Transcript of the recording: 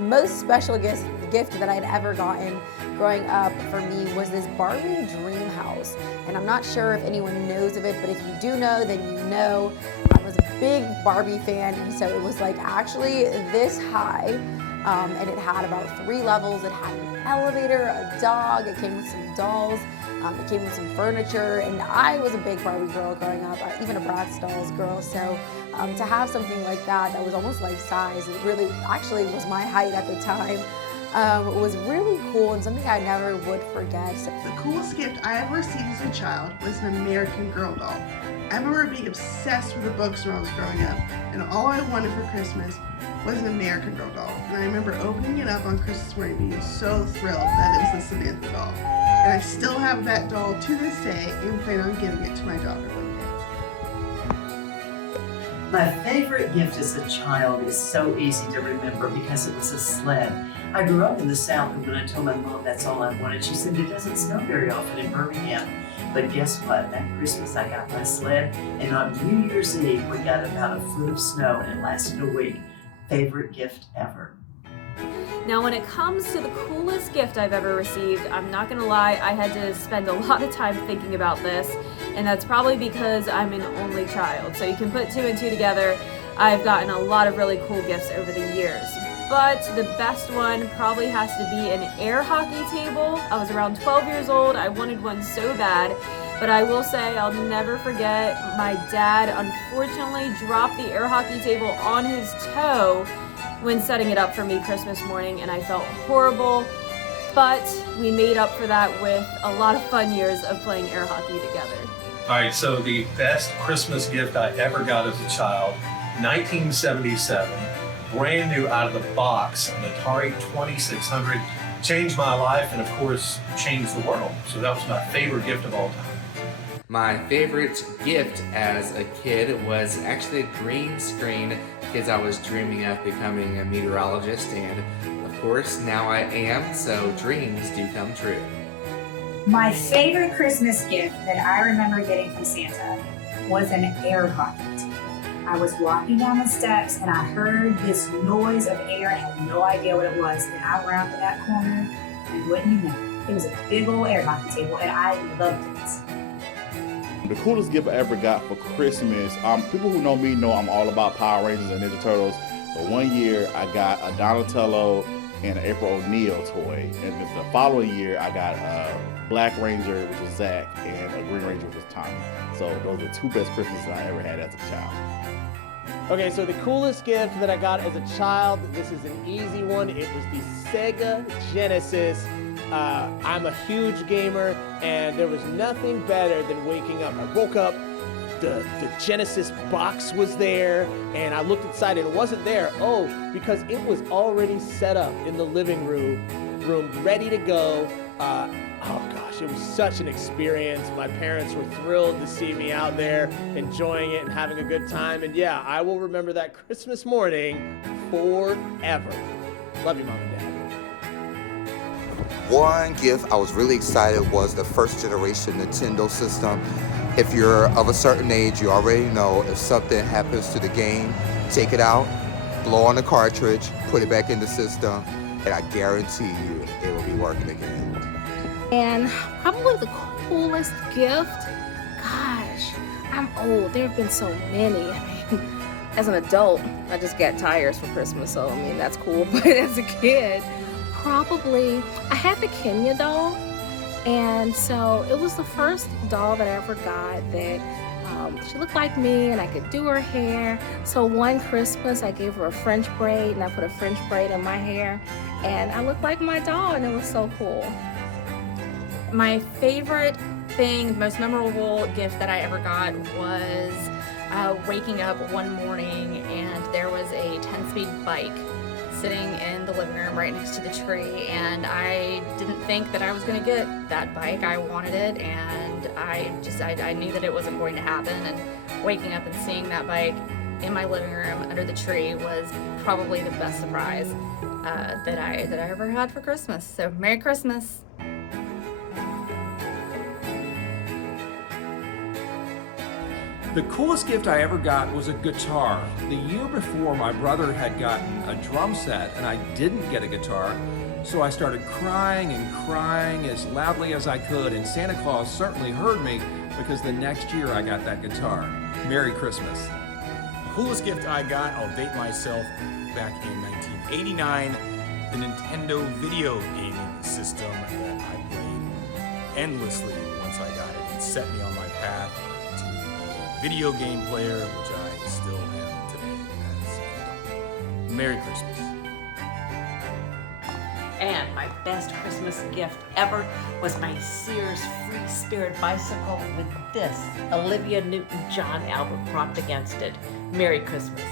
most special gift that I'd ever gotten growing up for me was this Barbie dream house. And I'm not sure if anyone knows of it, but if you do know, then you know. I was a big Barbie fan, and so it was like actually this high, and it had about 3 levels. It had an elevator, a dog, it came with some dolls, it came with some furniture, and I was a big Barbie girl growing up, even a Bratz dolls girl, so to have something like that was almost life size, it really actually was my height at the time, was really cool and something I never would forget. The coolest gift I ever received as a child was an American Girl doll. I remember being obsessed with the books when I was growing up, and all I wanted for Christmas was an American Girl doll. And I remember opening it up on Christmas morning being so thrilled that it was the Samantha doll. And I still have that doll to this day and plan on giving it to my daughter one day. My favorite gift as a child is so easy to remember because it was a sled. I grew up in the South, and when I told my mom that's all I wanted, she said it doesn't snow very often in Birmingham. But guess what? That Christmas I got my sled, and on New Year's Eve we got about a foot of snow, and it lasted a week. Favorite gift ever. Now when it comes to the coolest gift I've ever received, I'm not gonna lie, I had to spend a lot of time thinking about this, and that's probably because I'm an only child. So you can put 2 and 2 together. I've gotten a lot of really cool gifts over the years. But the best one probably has to be an air hockey table. I was around 12 years old, I wanted one so bad. But I will say I'll never forget my dad unfortunately dropped the air hockey table on his toe when setting it up for me Christmas morning, and I felt horrible, but we made up for that with a lot of fun years of playing air hockey together. All right, so the best Christmas gift I ever got as a child, 1977, brand new out of the box, an Atari 2600, changed my life and of course changed the world. So that was my favorite gift of all time. My favorite gift as a kid was actually a green screen because I was dreaming of becoming a meteorologist, and of course now I am, so dreams do come true. My favorite Christmas gift that I remember getting from Santa was an air hockey team. I was walking down the steps and I heard this noise of air. I had no idea what it was, and I rounded that corner, and wouldn't you know, it was a big old air hockey table, and I loved it. The coolest gift I ever got for Christmas, people who know me know I'm all about Power Rangers and Ninja Turtles. So one year I got a Donatello and an April O'Neil toy. And the following year I got a Black Ranger, which was Zach, and a Green Ranger, which was Tommy. So those are 2 best Christmases I ever had as a child. Okay, so the coolest gift that I got as a child, this is an easy one. It was the Sega Genesis. I'm a huge gamer, and there was nothing better than waking up. I woke up, the Genesis box was there, and I looked inside and it wasn't there. Oh, because it was already set up in the living room ready to go. Oh gosh, it was such an experience. My parents were thrilled to see me out there enjoying it and having a good time. And yeah, I will remember that Christmas morning forever. Love you, Mom and Dad. One gift I was really excited was the first generation Nintendo system. If you're of a certain age, you already know if something happens to the game, take it out, blow on the cartridge, put it back in the system, and I guarantee you it will be working again. And probably the coolest gift, gosh, I'm old. There have been so many. I mean, as an adult, I just got tires for Christmas, so I mean, that's cool. But as a kid, probably, I had the Kenya doll, and so it was the first doll that I ever got that she looked like me and I could do her hair. So one Christmas I gave her a French braid, and I put a French braid in my hair, and I looked like my doll, and it was so cool. My favorite thing, most memorable gift that I ever got was waking up one morning and there was a 10-speed bike sitting in the living room right next to the tree, and I didn't think that I was going to get that bike. I wanted it, and I knew that it wasn't going to happen, and waking up and seeing that bike in my living room under the tree was probably the best surprise that I ever had for Christmas. So Merry Christmas. The coolest gift I ever got was a guitar. The year before, my brother had gotten a drum set and I didn't get a guitar, so I started crying and crying as loudly as I could, and Santa Claus certainly heard me because the next year I got that guitar. Merry Christmas. The coolest gift I got, I'll date myself, back in 1989, the Nintendo video gaming system that I played endlessly once I got it. It set me on my path to a video game player, which I still am today as an adult. Merry Christmas. And my best Christmas gift ever was my Sears Free Spirit bicycle with this Olivia Newton-John album propped against it. Merry Christmas.